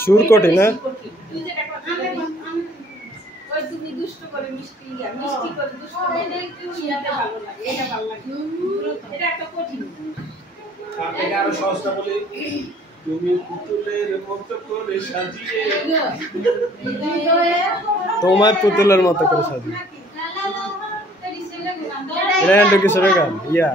সুর কঠিন না ওই তুমি দুষ্ট করে মিষ্টি করে দুষ্ট করে এটা ভালো লাগে এটা ভালো লাগে এটা একটা কঠিন এটা আরো সহজটা বলি তুমি পুতুলের মতো করে সাজিয়ে তোমার পুতুলের মতো করে সাজিয়ে এটা একটা কিশোরের গান ইয়া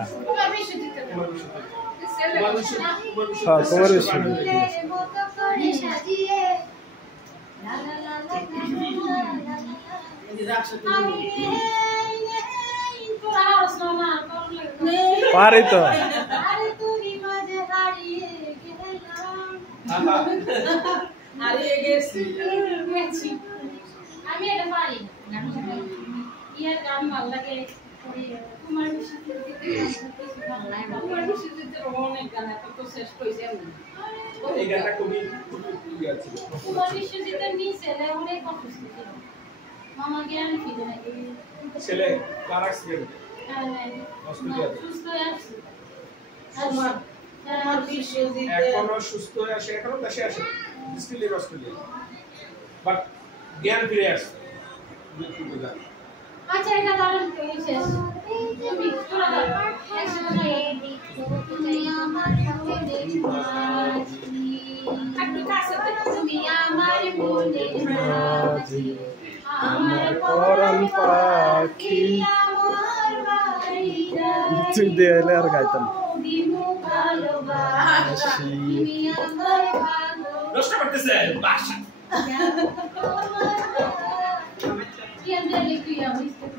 হ্যাঁ তোমার পারি তো আমি এটা পারি ইয়ার গান ভালো লাগে তোমার বিশ্বজিতের অনেক গান এত তো শ্রেষ্ঠ হয়েছে এই গানটা খুবই ইয়া ছিল তোমার বিশ্বজিতের নিচে অনেক কষ্ট ছিল মামা জ্ঞান ফিরে নাকি ছেলে কার অ্যাক্সিডেন্ট সুস্থ আছে তোমার বিশ্বজিৎ এখনো সুস্থ হয়ে আসে এখনো দেশে আসে স্টিল ইন অস্ট্রেলিয়া বাট জ্ঞান ফিরে আসে আচ্ছা এটা দারুণ শেষ তুমি তোরা একসাথে আপনি কাছে তুমি আমার মনে রাজি আমার পরাণ পাখি তুই দেয়ালে আর গাইতাম নষ্ট করতেছে বাসা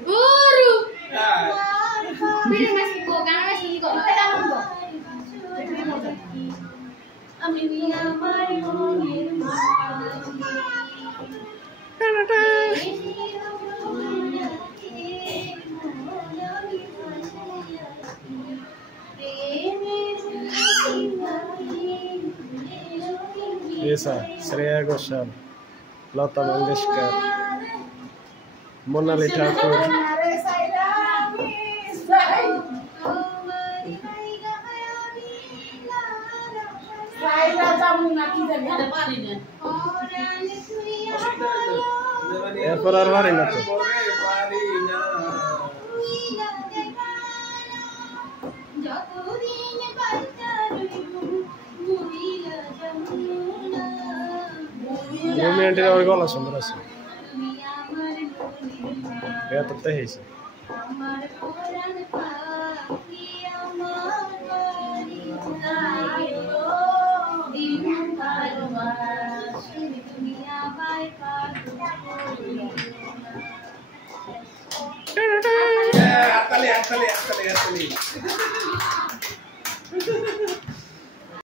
Guru. হ্যাঁ Pilih masih kok, karena masih kok. Kita nonton. Amin ya Maryam. Esa Shreya Ghoshal, Lata Mangeshkar, Monali Thakur. এরপর আর পারি না তো রোমিয়ান্টির ওই গলা সুন্দর আছে এত তো হয়েছে হাততালি